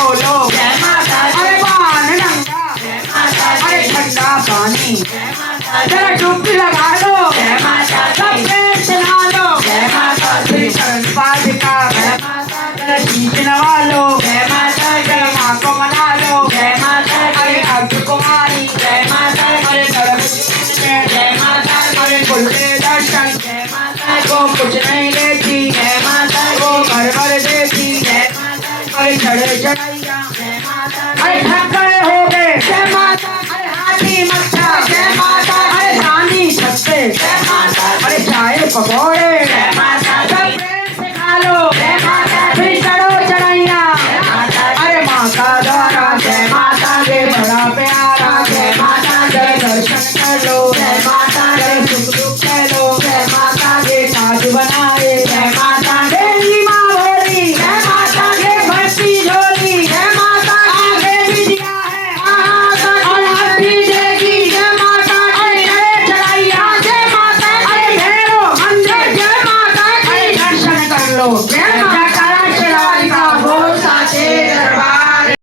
बोलो जय माता। अरे पान नंगा जय माता। अरे ठंडा पानी जय माता। जरा डुबकी लगा लो जय माता। सब पेट चला लो जय माता। श्री शरण पादिका जय माता। जरा शीश नवा लो जय माता। जरा माँ को मना लो जय माता। अरे अर्ध कुमारी जय माता। अरे जय माता। अरे खुलते दर्शन जय माता। वो कुछ नहीं लेती जय माता। वो घर भर देती जय माता। अरे चढ़े चढ़ैया जय माता। अरे ठक्कर हो गए जय माता। अरे हाथी मच्छा जय माता। अरे चांदी छत्ते जय माता। अरे चाय पकौड़े